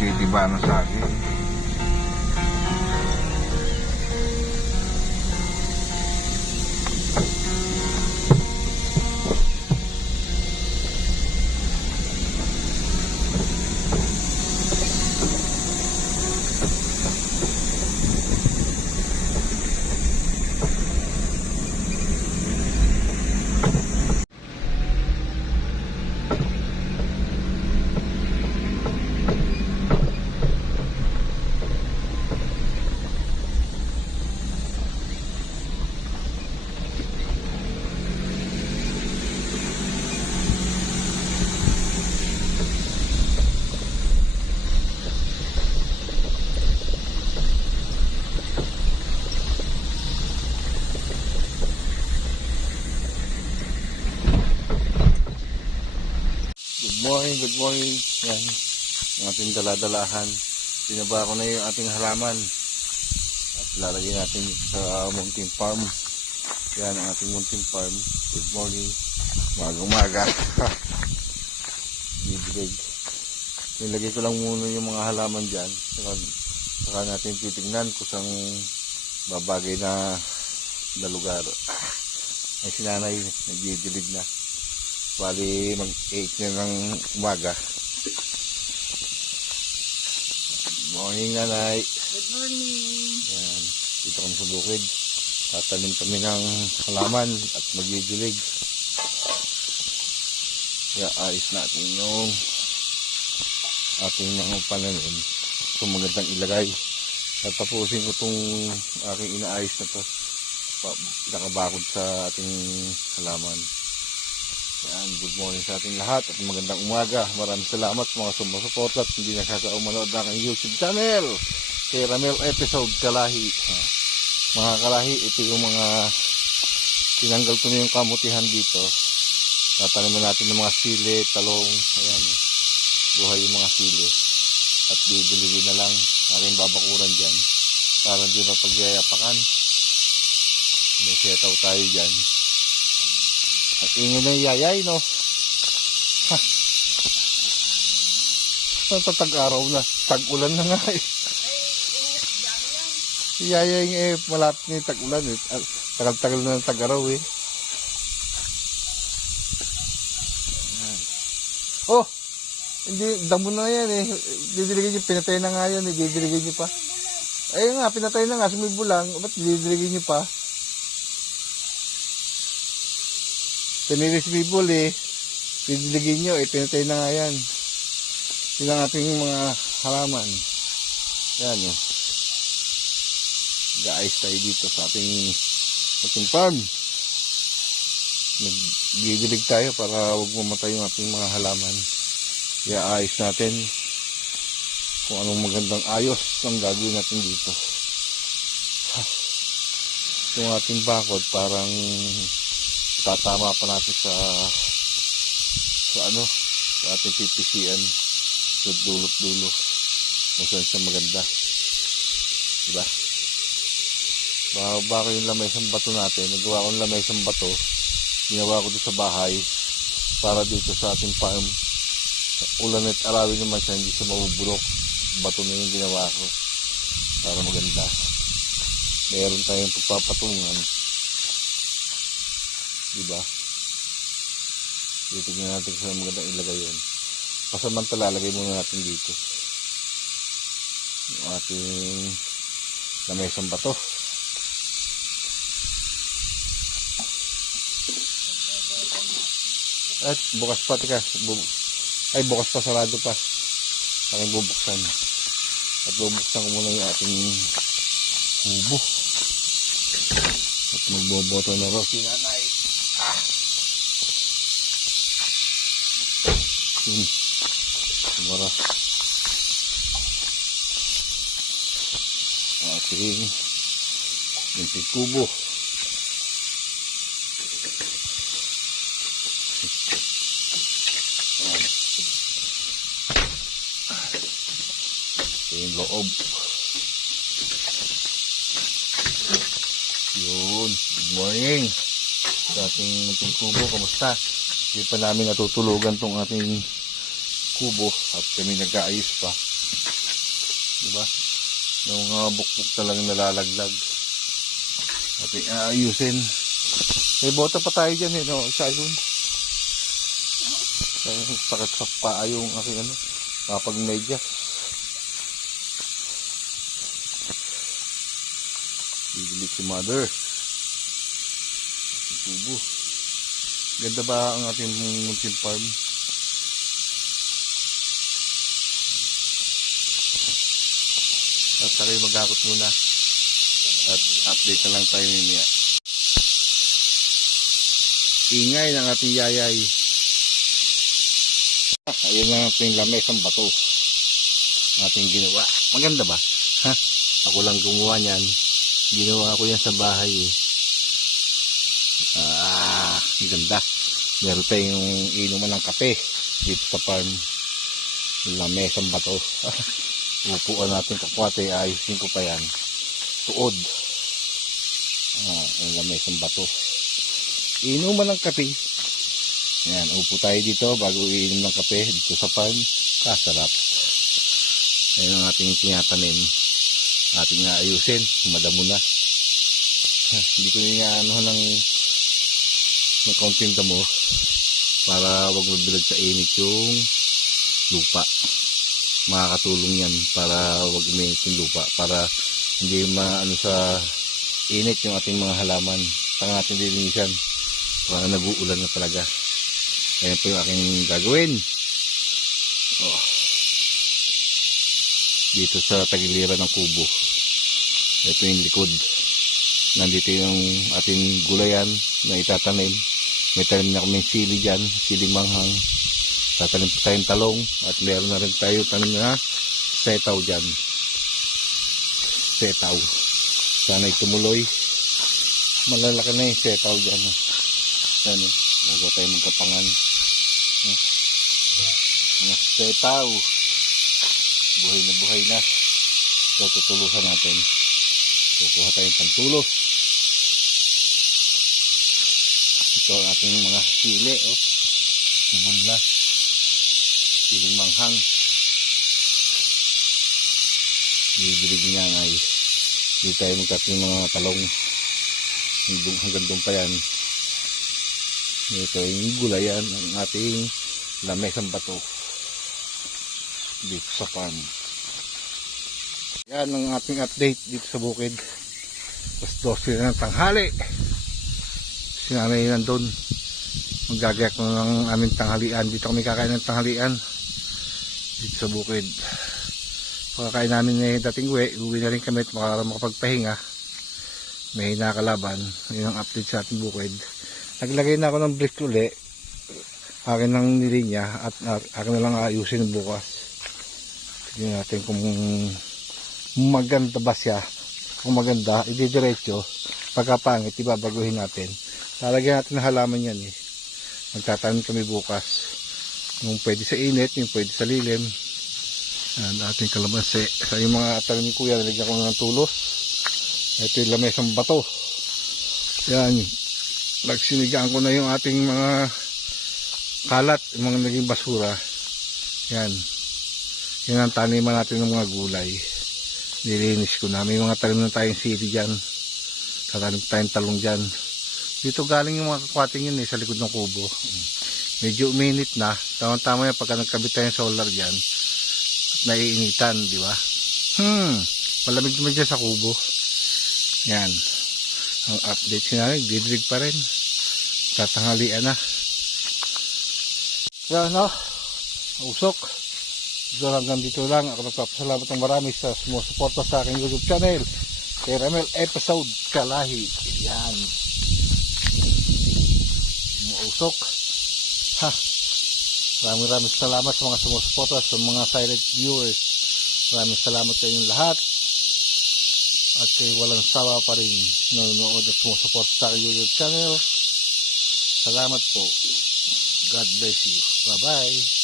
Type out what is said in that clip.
Titiba na sa akin. Good morning. Yan, ang ating daladalahan. Pinaba ko na yung ating halaman at lalagay natin sa mountain farm. Yan ang ating mountain farm. Good morning. Umaga. Bibig. Nilagay ko lang muna yung mga halaman dyan. Saka natin titignan kung saan babagay na lugar. Ay sinanay, nagdidilig na. Bali mag-8 na ng umaga. Good morning, nanay. Good morning. Yan. Dito kami sa bukid. Tatanim kami ng halaman at magdidilig. Kaya ayos natin yung ating mga pananim. So magandang ilagay. Tatapusin ko itong aking inaayos na to. Nakabakod sa ating halaman. Yan, good morning sa ating lahat at magandang umaga. Maraming salamat sa mga sumusuporta at hindi nakakaong manood ng aking YouTube channel. Kay Ramel Episode Kalahi. Mga kalahi, ito yung mga tinanggal ko na yung kamutihan dito. Tataniman natin ng mga sili, talong. Ayan, buhay yung mga sili. At bibiligin na lang aking babakuran dyan para hindi mapagyayapakan. May setaw tayo dyan. At ingin ng yayay, no? Ha! Tag-araw na. Tag-ulan na nga eh. Yayay eh, malapit na yung tag-ulan eh. Tagal-tagal na ng tag-araw eh. Oh! Hindi, damo na yan eh. Didiligin nyo, pinatay na nga yan eh. Didiligin nyo pa. Ayun nga, pinatay na nga, sumibo lang. Ba't didiligin nyo pa? Pinilis people eh, pidiligin nyo eh, pinatay na nga yan. Yun ang ating mga halaman. Yan o. Nag-aayos tayo dito sa ating farm. Nagdidilig tayo para huwag mamatay yung ating mga halaman. Kaya ayos natin kung anong magandang ayos ang gagawin natin dito. Yung ating bakod parang tatama pa natin sa ating PPCN sa dulot-dulo kung saan siya maganda, diba? Baka yung lamaysang bato natin, nagawa ko ng lamaysang bato, ginawa ko doon sa bahay para dito sa ating farm. Ulan at arawin naman siya, hindi siya mabubulok. Bato na yung ginawa ko para maganda. Meron tayong pagpapatungan, diba? Titignan natin kung magandang ilagay yun. Pasamantala, lagay muna natin dito yung ating lamesang bato. At bukas pa, ay bukas pa, sarado pa. Aking bubuksan. At bubuksan ko muna yung ating kubo. At magboboto na ro si nanay. Sumara ating yung kubo. Yung loob yun. Good morning sa ating munting kubo. Kamusta? Hindi pa namin natutulugan tong ating kubo at kami nag-aayos pa. Diba? Yung mga bukbuk talagang nalalaglag. Ating aayusin. May bota pa tayo dyan eh, no? Isa yun. Sakit sa paa yung aking ano, kapag medyas. Bibilit si mother. Ating tubo. Ganda ba ang ating munting farm? At tayo maghakot muna. At update na lang tayo mamaya. Ingay ng ating yayay. Ayun na ating lamesang bato. Ating ginawa. Maganda ba? Ha? Ako lang gumawa niyan. Ginawa ko yan sa bahay eh. Maganda. Meron tayong inuman ng kape dito sa farm. Lamesang bato. Upuan natin kakwate. Ayusin ko pa yan. Tuod. Lamesang bato. Inuman ng kape. Yan, upo tayo dito bago iinom ng kape dito sa farm. Kasarap. Ayan ang ating tinatanim. Ating ayusin. Madamo na. Hindi ko ano ng kaunting damo para wag mabilad sa init yung lupa. Makakatulong yan para wag uminit yung lupa. Para hindi maano sa init yung ating mga halaman. Saka natin dilinisan. Para nag-uulan na talaga. Ayan po yung aking gagawin. Dito sa tagiliran ng kubo. Ito yung likod. Nandito yung ating gulayan na itatanim. May tanim na kaming sili dyan. Siling manghang. Tatanim pa tayong talong. At meron na rin tayo tanim na setaw dyan. Setaw. Sana'y tumuloy. Malalaki na yung setaw dyan. Yan eh. Bago tayo magkapangan. Mga setaw. Buhay na. So tutulusan natin. Kukuha tayong pantulos. Ito ang ating mga sili. Ibon na. Siling manghang. Bibilig niya ngay. Hindi tayo magkating mga talong. Hanggang doon pa yan. Ito yung gulayan ang ating lamesang bato dito sa farm. Yan ang ating update dito sa bukid. Mas 12 na ng tanghali. Sinanay nandun. Magagayak na ng aming tanghalian. Dito kami kakain ng tanghalian dito sa bukid. Pagkakain namin na dating uwi na rin kami para makapagpahinga. May nakalaban. Yun ang update sa ating bukid. Naglagay na ako ng brick uli. Akin lang nilinya at akin na lang ayusin bukas. Tignan natin kung maganda ba siya. Kung maganda, ididiretso. Pagkapangit, ibabaguhin natin. Lalagyan natin ng halaman yan eh. Magtatanim kami bukas. Yung pwede sa init, yung pwede sa lilim. Yan, ating kalamansi. Sa yung mga tanim ni kuya, nalagyan ko ng tulos. Ito yung lamesang bato. Yan. Nagsinigaan ko na yung ating mga kalat, yung mga naging basura. Yan. Yan ang taniman natin ng mga gulay. Nilinis ko na. May mga tanim na tayong sili dyan. Tatanim tayong talong dyan. Dito galing yung mga kakwating yun sa likod ng kubo. Medyo uminit na. Tama-tama yan pagka nagkabit tayong solar dyan. At naiinitan, di ba? Malamig naman dyan sa kubo. Yan. Ang update sinanay, didilig pa rin. Tatanghalian na. Yan no. Usok. So hanggang dito lang. Ako nagpapasalamat ng marami sa sumusuporta sa aking YouTube channel. Kay Ramel Episode Kalahi. Yan. Usok. Ha. Maraming salamat sa mga sumusuporta, sa mga silent viewers. Maraming salamat sa inyong lahat. At kay walang sawa pa rin nanonood at sumusuporta sa aking YouTube channel. Salamat po. God bless you. Bye-bye.